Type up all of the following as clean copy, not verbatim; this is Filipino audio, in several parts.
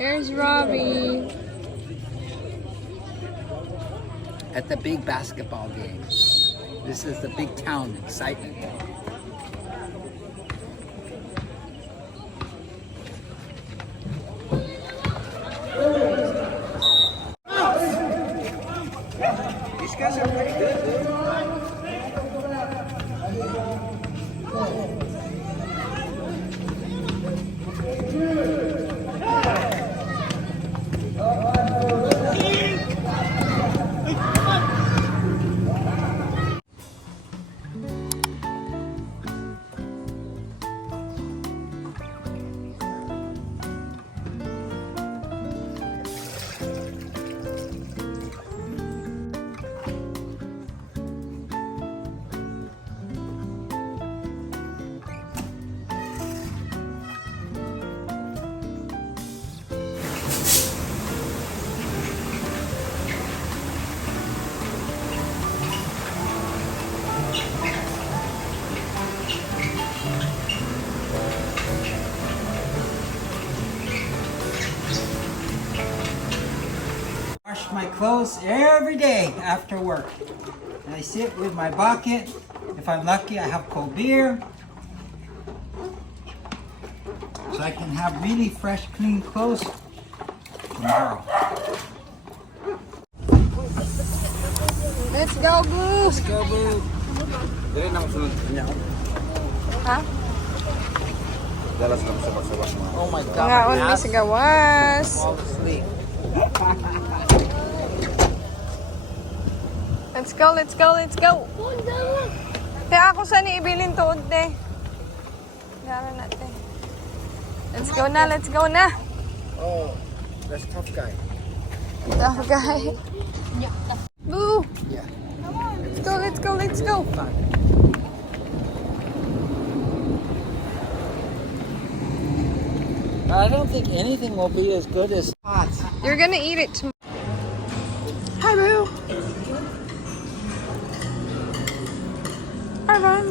There's Robbie. At the big basketball game. This is the big town excitement. These guys are pretty good, dude. Wash my clothes every day after work. And I sit with my bucket. If I'm lucky, I have cold beer. So I can have really fresh, clean clothes tomorrow. Let's go, Boo! Let's go, Boo! Ha? Oh my God, Ngaon my mi ass sa gawas. fall asleep. Let's go, let's go, let's go! Kaya ako saan iibilin tuod, te? Gara natin. Let's go na, let's go na! Oh, that's tough guy. Tough guy. Boo! Yeah. Let's go, let's go, let's go! I don't think anything will be as good as hot. You're gonna eat it tomorrow. Hi, Boo! Hi, Ron.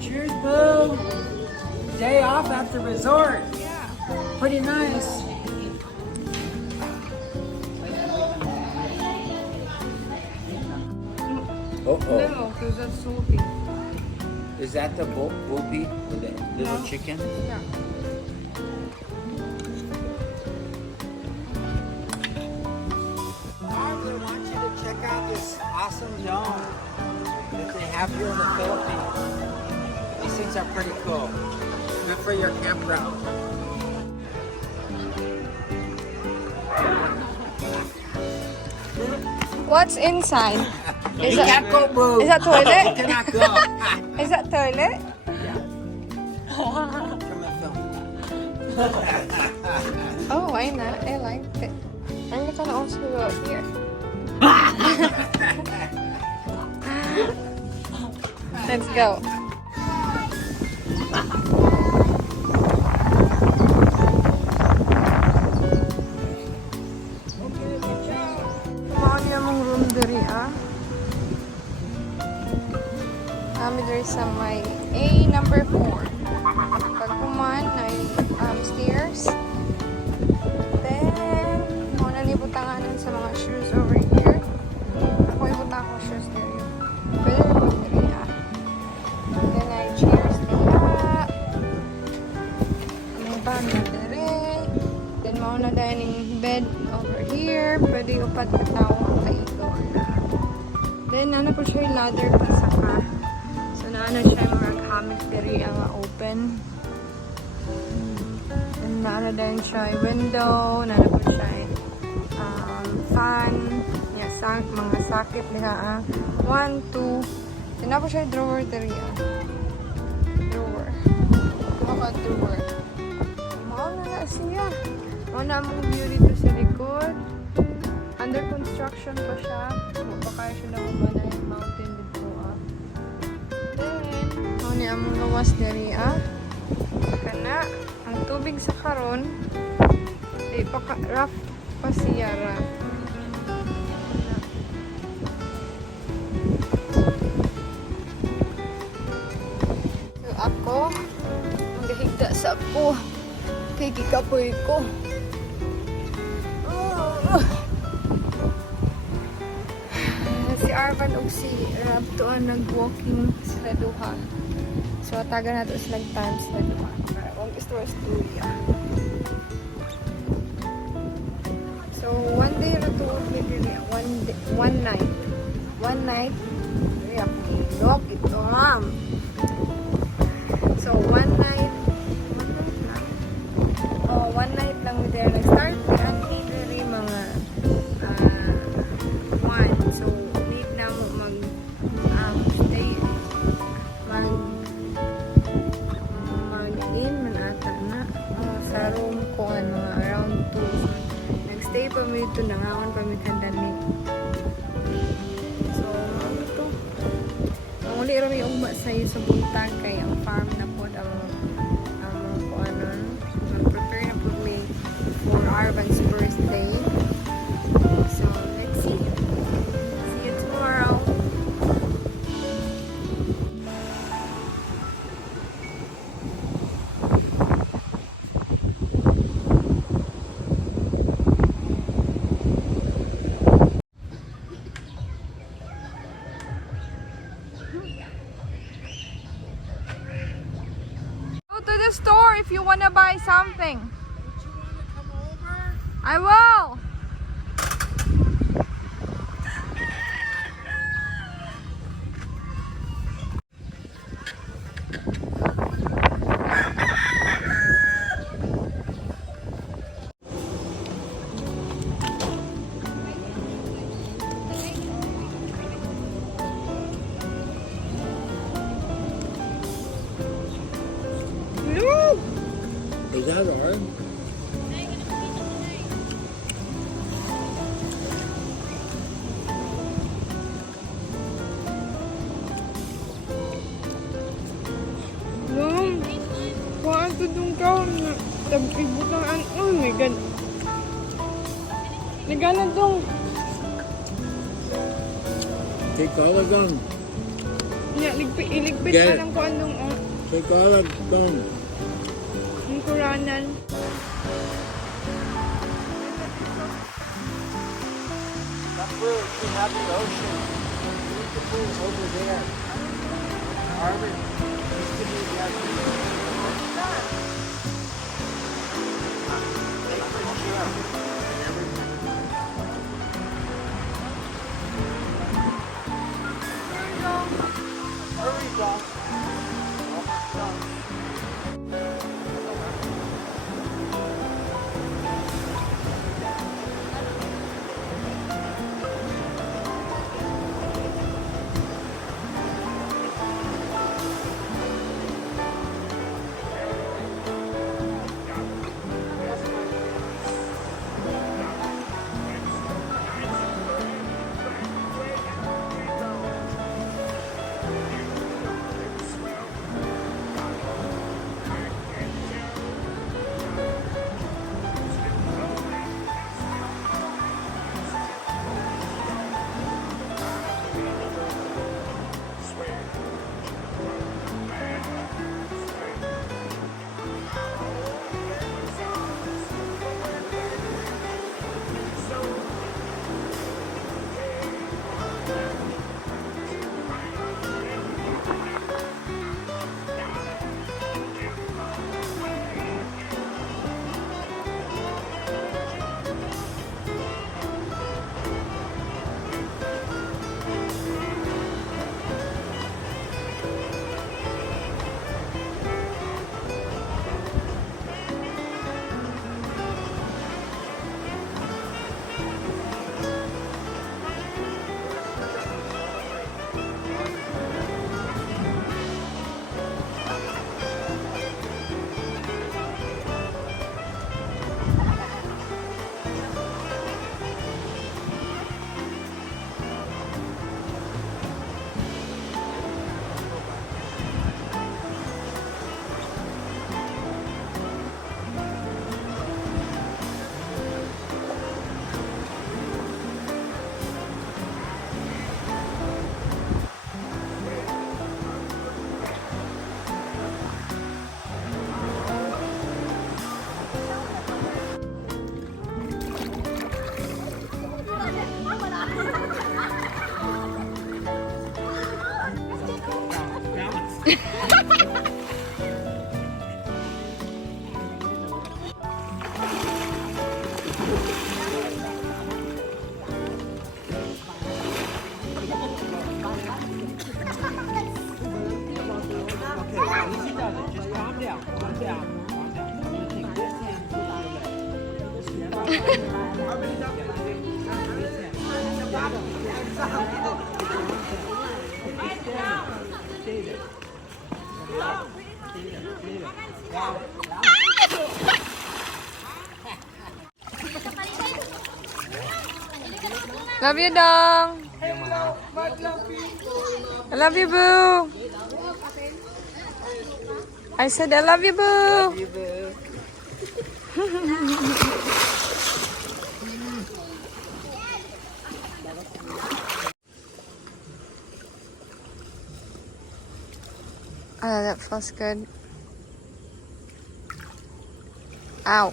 Cheers, Boo! Day off at the resort. Yeah. Pretty nice. No, because that's salty. Is that the bull pea with the little chicken? Yeah. I really want you to check out this awesome dome that they have here in the Philippines. These things are pretty cool. Good for your campground. What's inside? You can't go, Boo. Is that toilet? You cannot go. Is that toilet? Come and film. Oh, why not? I liked it. I'm gonna also go here. Let's go. Kumakain yung room diri Kami diri sa may A number 4. Pag kuman ay stairs. Then, muna ni butanganan sa mga shoes over here. Ako ibutang ko shoes diri. Pwede mo diri Then ay chairs diya. May bag na diri. Then mauna dining bed over here. Pwede upat katawa kaigo na. Then ano po siya yung ladder pasaka. So naana siya yung mga comic diri ang open. And naana din siya window, naana po siya fan, mga sakit niya. 1, 2. Tina po siya drawer diri drawer. Mga drawer. Mao na siya. Mao na among view dito sa likod. Under construction pa siya. Baka siya na umanay mountain dito Then, mao ni among gawas diri Kana ang tubig sa karon rough pa siya rough. So ako magahigda sa ako kay gikapoy ko. Si Arvan og si Rab tuan nag-walking sila duha. So taga nato sila time sila duha. Kung istorya. So one day ra to one night. One night. Ay look ito So one night lang. Oh, one night lang we there. Nag-start at very mga so need na mo mag stay mag-in man ata na sa room ko around 2. So, nag-stay pa mo ito, nangawan pa mo kandamit. So ito ang uli rin yung ugma sa'yo sa buntag kay ang farm na po ang mag-prepare na po me for Arvan's birthday. So let's see you tomorrow. Go to the store if you want to buy something. I will. Look. Is that hard? Mom, kuhaan ito dong kaon na tabibutang oh my god. Nagana dong. Take all of them. Iligpit Get ka it. ng kuhaan dong Take all of them. ang kuranan. That pool should have the ocean. Leave the pool over there. Arvin, used to be the other. Take the ship and everything. Hurry, John. Almost done. Love you, Dong. I love you, Boo. I said I love you, Boo. Love you, boo. Oh, that feels good. Ow.